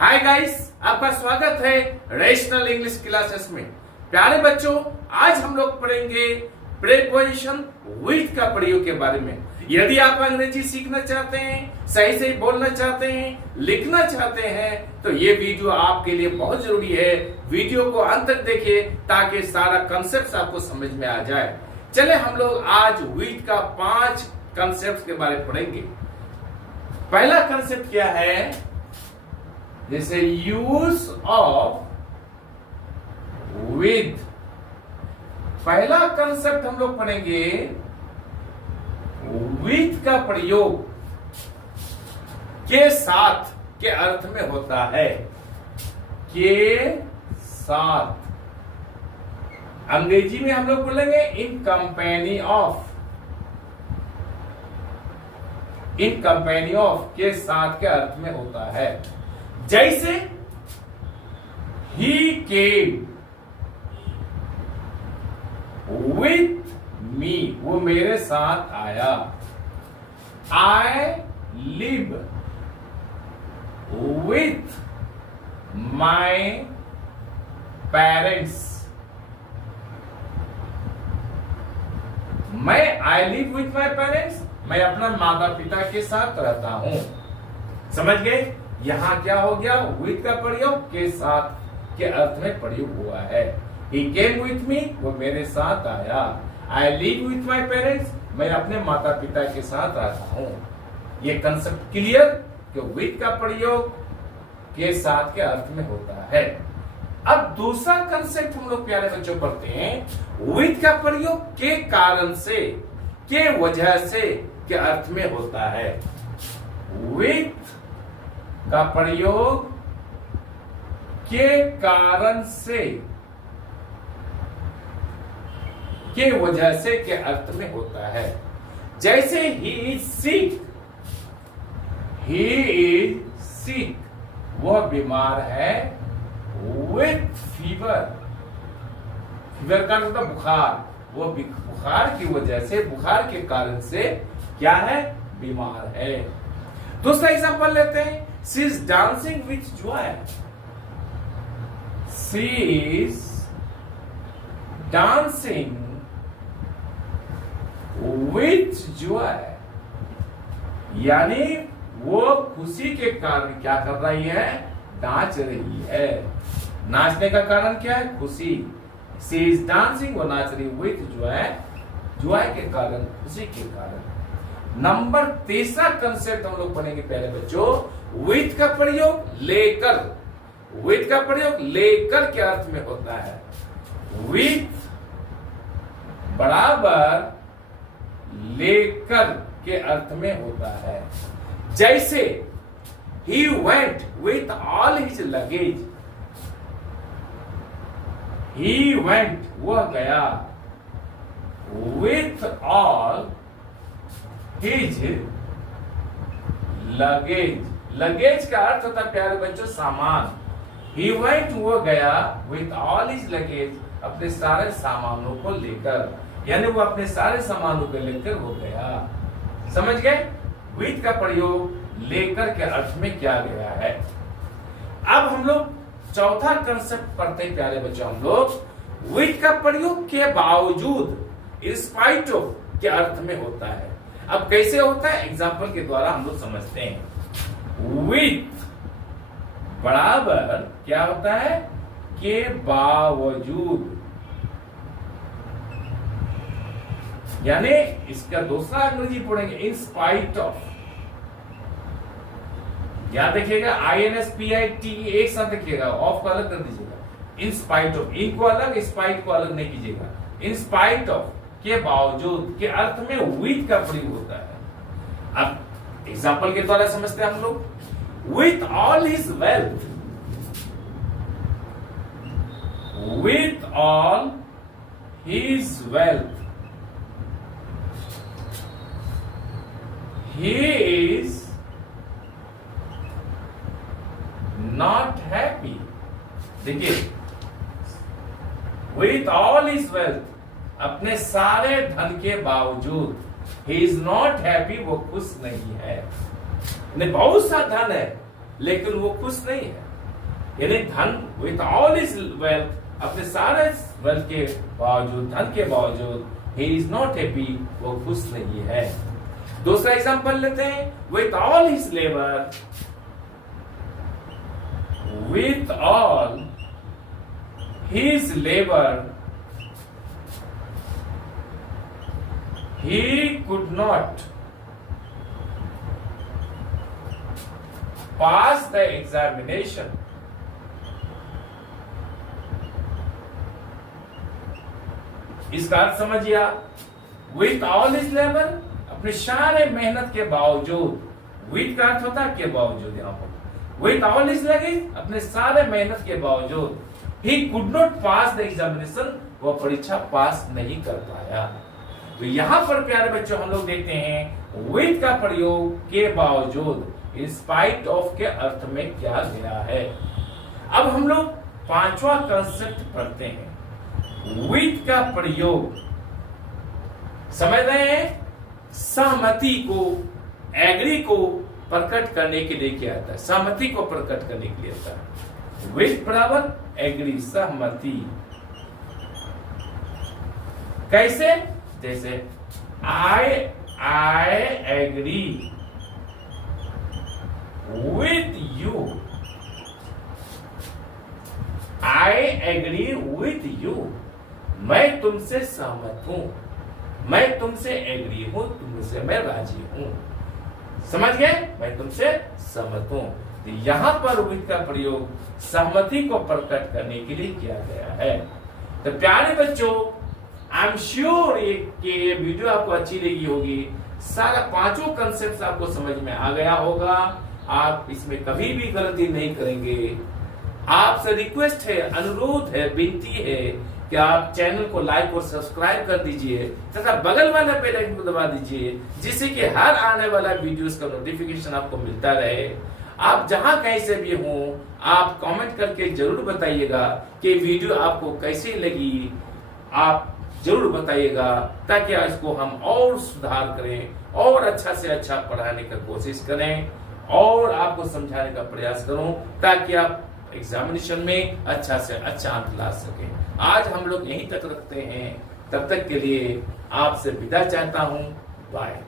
Hi guys, आपका स्वागत है रेशनल इंग्लिश क्लासेस में। प्यारे बच्चों, आज हम लोग पढ़ेंगे प्रीपोजिशन विथ का प्रयोग के बारे में। यदि आप अंग्रेजी सीखना चाहते हैं, सही से बोलना चाहते हैं, लिखना चाहते हैं, तो ये वीडियो आपके लिए बहुत जरूरी है। वीडियो को अंत तक देखिए ताकि सारा कंसेप्ट आपको समझ में आ जाए। चले हम लोग आज विथ का 5 कंसेप्ट के बारे में पढ़ेंगे। पहला कंसेप्ट क्या है? जैसे यूज ऑफ विथ। पहला कंसेप्ट हम लोग पढ़ेंगे विथ का प्रयोग के साथ के अर्थ में होता है। के साथ अंग्रेजी में हम लोग बोलेंगे in company of. In company of के साथ के अर्थ में होता है। जैसे ही केम विथ मी, वो मेरे साथ आया। I live with my parents. मैं I live with my parents, मैं अपना माता पिता के साथ रहता हूं। समझ गए? यहां क्या हो गया? विथ का प्रयोग के साथ के अर्थ में प्रयोग हुआ है। He came with me, वो मेरे साथ आया। I live with my parents, मैं अपने माता पिता के साथ रहता हूं। ये कंसेप्ट क्लियर कि विथ का प्रयोग के साथ के अर्थ में होता है। अब दूसरा कंसेप्ट हम लोग प्यारे बच्चों पढ़ते हैं। विथ का प्रयोग के कारण से, के वजह से के अर्थ में होता है। विथ का प्रयोग के कारण से, के वजह से के अर्थ में होता है। जैसे he is sick, he is sick, वह बीमार है। विथ फीवर, फीवर का मतलब बुखार, वह बुखार की वजह से, बुखार के कारण से क्या है? बीमार है। दूसरा एग्जांपल लेते हैं। She is dancing with Joy. She is dancing with Joy, यानी वो खुशी के कारण क्या कर रही है? नाच रही है। नाचने का कारण क्या है? खुशी। शी इज डांसिंग, वो नाच रही विथ जॉय, जॉय के कारण, खुशी के कारण। नंबर तीसरा कंसेप्ट हम लोग पढ़ेंगे प्यारे बच्चों। विथ का प्रयोग लेकर, विथ का प्रयोग लेकर के अर्थ में होता है। विथ बराबर लेकर के अर्थ में होता है। जैसे he went with all his luggage। he went, वह गया, with all his luggage। Luggage का अर्थ होता है प्यारे बच्चों सामान। he went, वो गया, with all his luggage, अपने सारे सामानों को लेकर, यानी वो अपने सारे सामानों को लेकर वो गया। समझ गए? विथ का प्रयोग लेकर के अर्थ में किया गया है। अब हम लोग चौथा कंसेप्ट पढ़ते हैं प्यारे बच्चों। हम लोग विथ का प्रयोग के बावजूद, इन स्पाइट ऑफ के अर्थ में होता है। अब कैसे होता है? एग्जाम्पल के द्वारा हम लोग समझते हैं। विथ बराबर क्या होता है? के बावजूद, यानी इसका दूसरा अंग्रेजी पढ़ेंगे इन स्पाइट ऑफ। याद रखिएगा, INSPIT एक साथ रखिएगा, ऑफ को अलग कर दीजिएगा। इन स्पाइट ऑफ, इन को अलग, स्पाइट को अलग नहीं कीजिएगा। इन स्पाइट ऑफ के बावजूद के अर्थ में विथ का प्रयोग होता है। अब एग्जाम्पल के द्वारा समझते हैं हम लोग। With all his wealth, with all his wealth, he is not happy। देखिए, with all his wealth, अपने सारे धन के बावजूद, he is not happy, वो खुश नहीं है। बहुत सा धन है लेकिन वो खुश नहीं है। यानी धन विथ ऑल हिज वेल्थ, अपने सारे वेल्थ के बावजूद, धन के बावजूद, ही इज नॉट हैप्पी, वो खुश नहीं है। दूसरा एग्जांपल लेते हैं, with all his labour, with all his labour he could not pass the examination. इसका अर्थ समझिए आप, विथ ऑल हिज लेबर, अपने सारे मेहनत के बावजूद, विथ का अर्थ होता है के बावजूद, यहाँ पर विथ ऑल हिज लगेज, अपने सारे मेहनत के बावजूद, he could not pass the examination, वो परीक्षा पास नहीं कर पाया। तो यहां पर प्यारे बच्चों हम लोग देखते हैं विथ का प्रयोग के बावजूद, इन स्पाइट ऑफ के अर्थ में क्या गया है। अब हम लोग पांचवा कंसेप्ट पढ़ते हैं, विथ का प्रयोग समझ रहे हैं, सहमति को, एग्री को प्रकट करने के लिए किया जाता है, सहमति को प्रकट करने के लिए आता है। विथ बराबर एग्री, सहमति। कैसे? जैसे I agree with you, I agree with you, मैं तुमसे सहमत हूं, मैं तुमसे एग्री हूं, तुमसे मैं राजी हूं। समझ गए? मैं तुमसे सहमत हूं। तो यहां पर विथ का प्रयोग सहमति को प्रकट करने के लिए किया गया है। तो प्यारे बच्चों, आई एम श्योर कि ये वीडियो आपको अच्छी लगी होगी, सारा पांचों कंसेप्ट आपको समझ में आ गया होगा, आप इसमें कभी भी गलती नहीं करेंगे। आपसे रिक्वेस्ट है, अनुरोध है, विनती है कि आप चैनल को लाइक और सब्सक्राइब कर दीजिए तथा बगल वाला बेल आइकन को दबा दीजिए, जिससे कि हर आने वाला वीडियोस का नोटिफिकेशन आपको मिलता रहे। आप जहां कहीं से भी हों, आप कमेंट करके जरूर बताइएगा कि वीडियो आपको कैसी लगी, आप जरूर बताइएगा, ताकि इसको हम और सुधार करें और अच्छा से अच्छा पढ़ाने की कोशिश करें और आपको समझाने का प्रयास करूं, ताकि आप एग्जामिनेशन में अच्छा से अच्छा अंक ला सकें। आज हम लोग यहीं तक रखते हैं, तब तक के लिए आपसे विदा चाहता हूं, बाय।